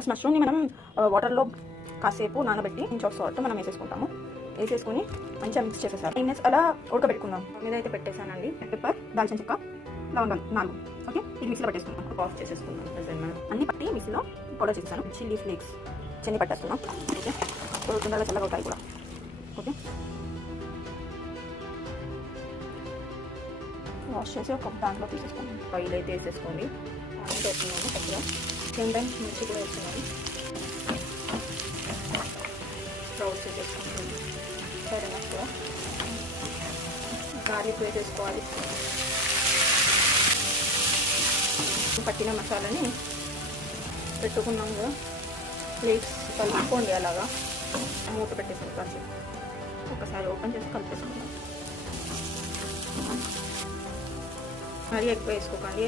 First మష్రూమ్ని మనం వాటర్లో కాసేపు నానబెట్టి ఇంచ్ ఆఫ్ సాల్ట్ మనం వేసేసుకుంటాము. వేసేసుకొని మంచిగా మిక్స్ చేసేసారు. 10 minutes అలా ఉడకబెట్టుకుందాం. మీద అయితే పెట్టేసానండి. పెప్పర్, దాల్చిన చెక్క, లవంగాలు 4. ఓకే, ఇది మిక్సీలో పట్టేసుకుందాం. ఆఫ్ చేసేసుకుందాం. అన్ని పట్టి మిక్సీలో పౌడర్ చేసేసాను. Chilli flakes చెన్ని పట్టేస్తున్నాం. ఓకే, తొందరగా చల్లగా అవుతాయి కూడా. ఓకే, వాష్ చేసి ఒక దాంట్లో తీసేసుకోండి. ఆయిల్ అయితే వేసేసుకోండి. ఆయిల్ వేస్తున్నాను కొద్దిగా. సేమ్ టైం మిర్చి కూడా వేస్తున్నాను. రోస్ట్ చేసేసుకుంటాను. సరేనా, గార్లిక్ వేసేసుకోవాలి. పట్టిన మసాలాని పెట్టుకున్నాం కదా, ప్లేట్స్ కలుపుకోండి. అలాగా మూత పెట్టేసుకోవాలి. ఒకసారి ఓపెన్ చేసి కలిపేసుకుందాం. మరీ ఎక్కువ వేసుకోకండి.